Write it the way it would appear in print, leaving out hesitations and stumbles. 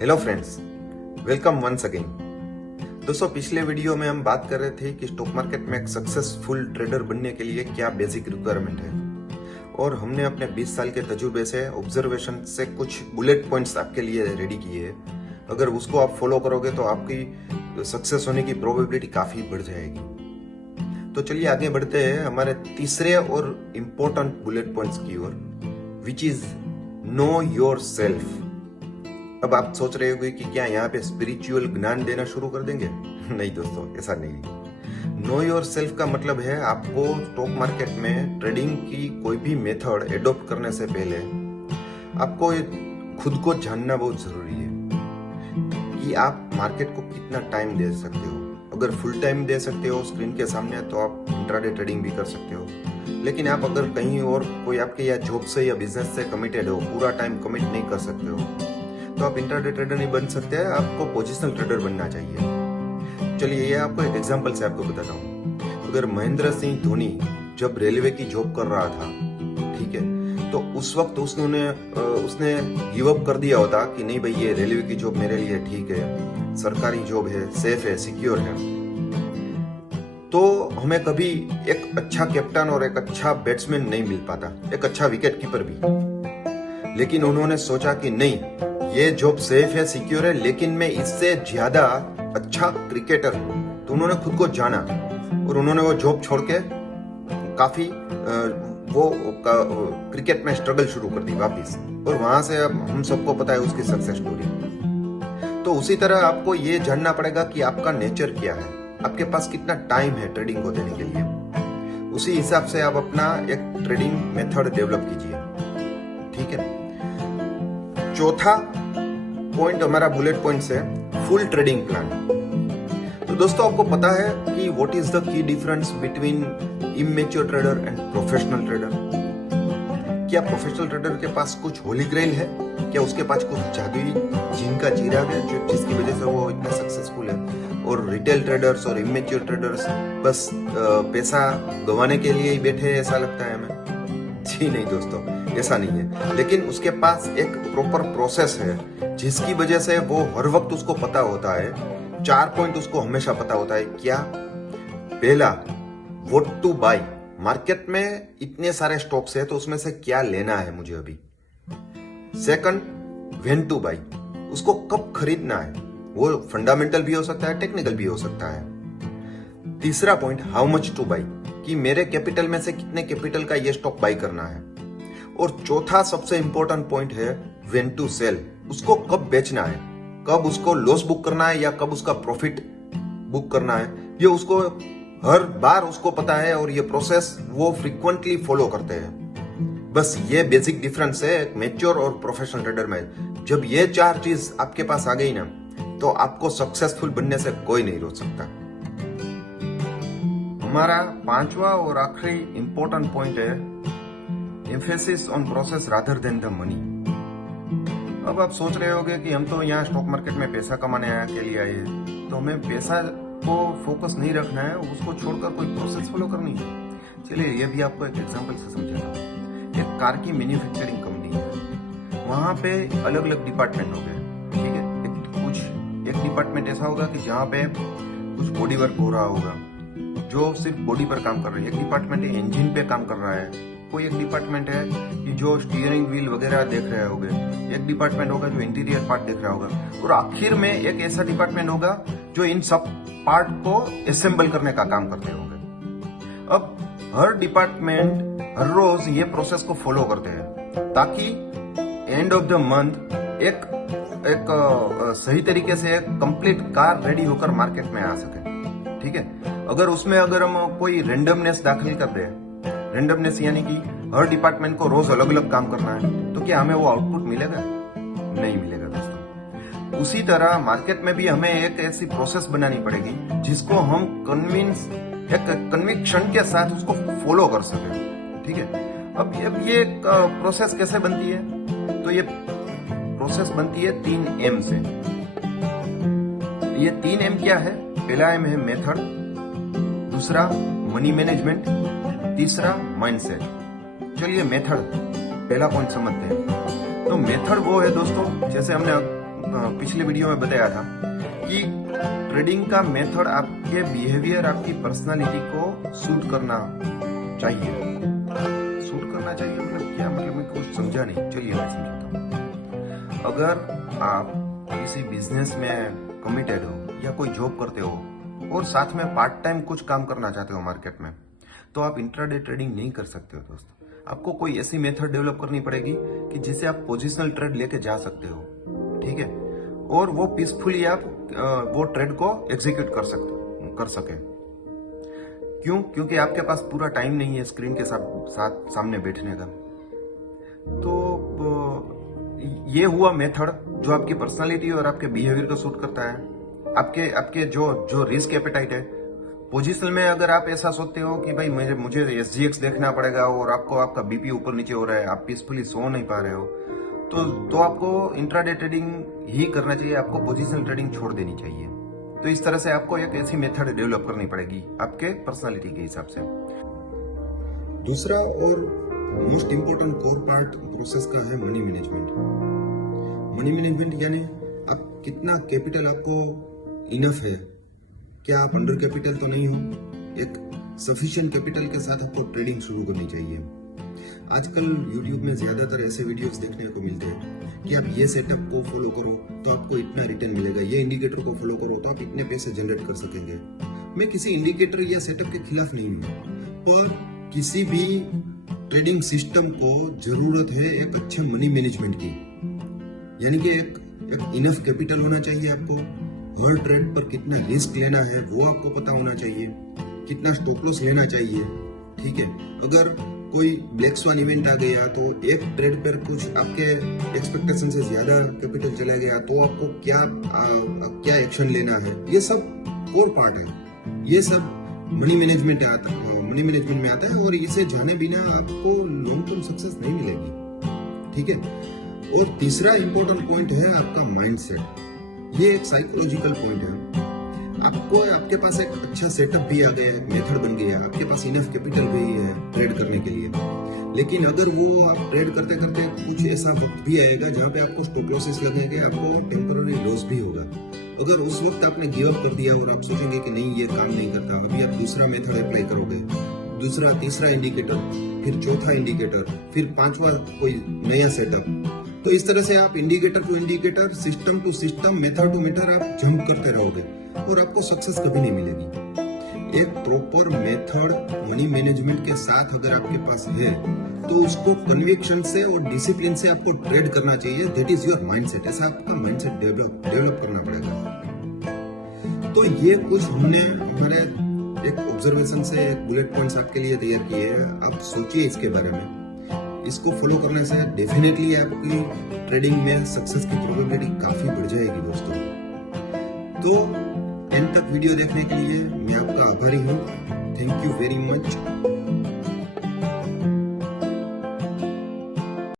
Hello friends, welcome once again. दोस्तों, पिछले video में हम बात कर रहे थे कि स्टॉक मार्केट में एक सक्सेसफुल ट्रेडर बनने के लिए क्या बेसिक रिक्वायरमेंट है, और हमने अपने 20 साल के तजुर्बे से, ऑब्जर्वेशन से कुछ बुलेट पॉइंट्स आपके लिए रेडी किए हैं। अगर उसको आप फॉलो करोगे तो आपकी सक्सेस होने की प्रोबेबिलिटी काफी बढ़ जाएगी। तो चलिए आगे बढ़ते हैं हमारे तीसरे और इम्पोर्टेंट बुलेट पॉइंट्स की ओर, which is know yourself. अब आप सोच रहे होंगे कि क्या यहाँ पे स्पिरिचुअल ज्ञान देना शुरू कर देंगे? नहीं दोस्तों, ऐसा नहीं। नो योर सेल्फ का मतलब है आपको स्टॉक मार्केट में ट्रेडिंग की कोई भी मेथड एडॉप्ट करने से पहले आपको खुद को जानना बहुत जरूरी है कि आप मार्केट को कितना टाइम दे सकते हो। अगर फुल टाइम दे सकते हो स्क्रीन के सामने तो आप इंट्राडे ट्रेडिंग भी कर सकते हो, लेकिन आप अगर कहीं और कोई आपके या जॉब से या बिजनेस से कमिटेड हो, पूरा टाइम कमिट नहीं कर सकते हो, तो आप इंट्राडे ट्रेडर नहीं बन सकते हैं। आपको पोजिशनल ट्रेडर बनना चाहिए। चलिए ये आपको एक एग्जांपल से आपको बताता हूँ। अगर महेंद्र सिंह धोनी जब रेलवे की जॉब कर रहा था, ठीक है, तो उस वक्त उसने गिव अप कर दिया होता कि नहीं भाई, ये रेलवे की जॉब मेरे लिए ठीक है, सरकारी जॉब है, सेफ है, सिक्योर है, तो हमें कभी एक अच्छा कैप्टन और एक अच्छा बैट्समैन नहीं मिल पाता, एक अच्छा विकेट कीपर भी। लेकिन उन्होंने सोचा कि नहीं, ये जॉब सेफ है, सिक्योर है, लेकिन मैं इससे ज्यादा अच्छा क्रिकेटर हूं। तो उन्होंने खुद को जाना और उन्होंने वो जॉब छोड़ के काफी क्रिकेट में स्ट्रगल शुरू कर दी वापिस, और वहां से हम सबको पता है उसकी सक्सेस स्टोरी। तो उसी तरह आपको ये जानना पड़ेगा कि आपका नेचर क्या है, आपके पास कितना टाइम है ट्रेडिंग को देने के लिए। उसी हिसाब से आप अपना एक ट्रेडिंग मेथड डेवलप कीजिए, ठीक है। चौथा पॉइंट हमारा बुलेट पॉइंट है फुल ट्रेडिंग प्लान। तो दोस्तों, आपको पता है कि what is the key difference between immature trader and professional trader. क्या प्रोफेशनल ट्रेडर के पास कुछ होली ग्रेल है? क्या उसके पास कुछ जादुई जिन का जीराग है जिसकी वजह से वो इतना सक्सेसफुल है? और रिटेल ट्रेडर्स और इमेच्योर ट्रेडर्स बस पैसा गंवाने के लिए ही बैठे हैं, ऐसा लगता है हमें। जी नहीं दोस्तों, ऐसा नहीं है। लेकिन उसके पास एक प्रॉपर प्रोसेस है जिसकी वजह से वो हर वक्त उसको पता होता है। 4 पॉइंट उसको हमेशा पता होता है। क्या? पहला, व्हाट टू बाय। मार्केट में इतने सारे स्टॉक्स है तो उसमें से क्या लेना है मुझे अभी। Second, when to buy. उसको कब खरीदना है, वो फंडामेंटल भी हो सकता है, टेक्निकल भी हो सकता है। तीसरा point, how much to buy, कि मेरे कैपिटल में से कितने कैपिटल का ये स्टॉक बाय करना है। और चौथा सबसे इंपॉर्टेंट पॉइंट है व्हेन टू सेल, उसको कब बेचना है, कब उसको लॉस बुक करना है या कब उसका प्रॉफिट बुक करना है। ये उसको हर बार उसको पता है और ये प्रोसेस वो फ्रीक्वेंटली फॉलो करते हैं। बस ये बेसिक डिफरेंस है एक मैच्योर और प्रोफेशनल ट्रेडर में। जब ये 4 चीज आपके पास आ गई ना, तो आपको सक्सेसफुल बनने से कोई नहीं रोक सकता। हमारा 5वां और आखिरी इंपॉर्टेंट पॉइंट है emphasis on process rather than the money. अब आप सोच रहे होंगे कि हम तो यहाँ स्टॉक मार्केट में पैसा कमाने के लिए आए हैं, तो हमें पैसा को फोकस नहीं रखना है, उसको छोड़कर कोई प्रोसेस फॉलो करनी है। चलिए ये भी आपको एक एग्जांपल से समझाता हूँ। एक कार की मैन्युफैक्चरिंग कंपनी है, वहां पे अलग अलग डिपार्टमेंट हो गए, ठीक है। एक डिपार्टमेंट ऐसा होगा कि जहाँ पे कुछ बॉडी वर्क हो रहा होगा, जो सिर्फ बॉडी पर काम कर रही है। एक डिपार्टमेंट इंजन पे काम कर रहा है, कोई एक डिपार्टमेंट है कि जो स्टीयरिंग व्हील वगैरह देख रहे होंगे, एक डिपार्टमेंट होगा जो इंटीरियर पार्ट देख रहा होगा, और आखिर में एक ऐसा डिपार्टमेंट होगा जो इन सब पार्ट को असेंबल करने का काम करते होंगे। अब हर डिपार्टमेंट हर रोज ये प्रोसेस को फॉलो करते हैं ताकि एंड ऑफ द मंथ एक सही तरीके से कंप्लीट कार रेडी होकर मार्केट में आ सके, ठीक है। अगर हम कोई रेंडमनेस दाखिल कर दे, रेंडमनेस यानी कि हर डिपार्टमेंट को रोज अलग अलग काम करना है, तो क्या हमें वो आउटपुट मिलेगा? नहीं मिलेगा दोस्तों। उसी तरह मार्केट में भी हमें एक ऐसी प्रोसेस बनानी पड़ेगी जिसको हम कन्विक्शन के साथ उसको फॉलो कर सके, ठीक है। अब ये प्रोसेस कैसे बनती है? तो ये प्रोसेस बनती है 3 M से। ये 3 M क्या है? पहला M है मेथड, दूसरा मनी मैनेजमेंट, तीसरा माइंडसेट। चलिए मेथड पहला पॉइंट समझते हैं। तो मेथड वो है दोस्तों, जैसे हमने पिछले वीडियो में बताया था कि ट्रेडिंग का मेथड आपके बिहेवियर, आपकी पर्सनालिटी को सूट करना चाहिए। सूट करना चाहिए मतलब क्या, मतलब मैं कुछ समझा नहीं, चलिए मैं समझाता हूँ। अगर आप किसी बिजनेस में कमिटेड हो या कोई जॉब करते हो और साथ में पार्ट टाइम कुछ काम करना चाहते हो मार्केट में, तो आप इंट्राडे ट्रेडिंग नहीं कर सकते हो दोस्तों। आपको कोई ऐसी मेथड डेवलप करनी पड़ेगी कि जिससे आप पोजिशनल ट्रेड लेके जा सकते हो, ठीक है, और वो पीसफुली आप वो ट्रेड को एग्जीक्यूट कर सके। क्यों? क्योंकि आपके पास पूरा टाइम नहीं है स्क्रीन के साथ सामने बैठने का। तो ये हुआ मेथड जो आपकी पर्सनालिटी और आपके बिहेवियर को सूट करता है। आपके जो रिस्क एपेटाइट है, पोजीशन में अगर आप ऐसा सोचते हो कि भाई मुझे SGX देखना पड़ेगा और आपका बीपी ऊपर नीचे हो रहा है, आप पीसफुली सो नहीं पा रहे हो, तो आपको इंट्राडे ट्रेडिंग ही करना चाहिए, आपको पोजीशनल ट्रेडिंग छोड़ देनी चाहिए। तो इस तरह से आपको एक ऐसी मेथड डेवलप करनी पड़ेगी आपके पर्सनालिटी के हिसाब से। दूसरा और most important core part process का है मनी मैनेजमेंट। मनी मैनेजमेंट यानी आप कितना कैपिटल आपको इनफ है, क्या आप अंडर कैपिटल तो नहीं हो, एक सफिशिएंट कैपिटल के साथ आपको ट्रेडिंग शुरू करनी चाहिए। आजकल YouTube में ज्यादातर ऐसे वीडियोस देखने को मिलते हैं कि आप ये सेटअप को फॉलो करो तो आपको इतना रिटर्न मिलेगा, ये इंडिकेटर को फॉलो करो तो आप इतने पैसे जनरेट कर सकेंगे। मैं किसी इंडिकेटर या सेटअप के खिलाफ नहीं हूँ, पर किसी भी ट्रेडिंग सिस्टम को जरूरत है एक अच्छे मनी मैनेजमेंट की, यानी कि एक इनफ कैपिटल होना चाहिए। आपको हर ट्रेड पर कितना रिस्क लेना है वो आपको पता होना चाहिए, कितना स्टॉप लॉस लेना चाहिए, ठीक है। अगर कोई ब्लैक स्वान इवेंट आ गया तो एक ट्रेड पर कुछ आपके एक्सपेक्टेशन से ज्यादा कैपिटल चला गया तो आपको क्या एक्शन लेना है, ये सब कोर पार्ट है। ये सब मनी मैनेजमेंट में आता है और इसे जाने बिना आपको लॉन्ग टर्म सक्सेस नहीं मिलेगी, ठीक है। और तीसरा इंपॉर्टेंट पॉइंट है आपका माइंडसेट। ये एक साइकोलॉजिकल पॉइंट है। आपके पास एक अच्छा सेटअप भी आ गया है, मेथड बन गया, आपके पास इनफ कैपिटल भी है ट्रेड करने के लिए, लेकिन अगर वो आप ट्रेड करते करते कुछ ऐसा वक्त भी आएगा जहाँ पे आपको स्टॉप लॉसेस लगेंगे, आपको टेम्पररी लॉस भी होगा। अगर उस वक्त आपने गिव अप कर दिया और आप सोचेंगे कि नहीं ये काम नहीं करता, अभी आप दूसरा मेथड अप्लाई करोगे, दूसरा तीसरा इंडिकेटर, फिर चौथा इंडिकेटर, फिर पांचवा कोई नया सेटअप, तो इस तरह से आप indicator to indicator, system to system, method to method आप जंप करते रहोगे और आपको सक्सेस कभी नहीं मिलेगी। एक प्रॉपर मेथड मनी मैनेजमेंट के साथ अगर आपके पास है तो उसको कन्विक्शन से और डिसिप्लिन से आपको ट्रेड करना चाहिए। That is your mindset. ऐसा आपका माइंडसेट डेवलप करना पड़ेगा। तो ये कुछ हमने हमारे एक ऑब्जर्वेशन से एक बुलेट पॉइंट्स आपके लिए तैयार किए हैं। आप सोचिए इसके बारे में, इसको फॉलो करने से डेफिनेटली आपकी ट्रेडिंग में सक्सेस की प्रोबेबिलिटी काफी बढ़ जाएगी दोस्तों। तो एंड तक वीडियो देखने के लिए मैं आपका आभारी हूँ। Thank you very much.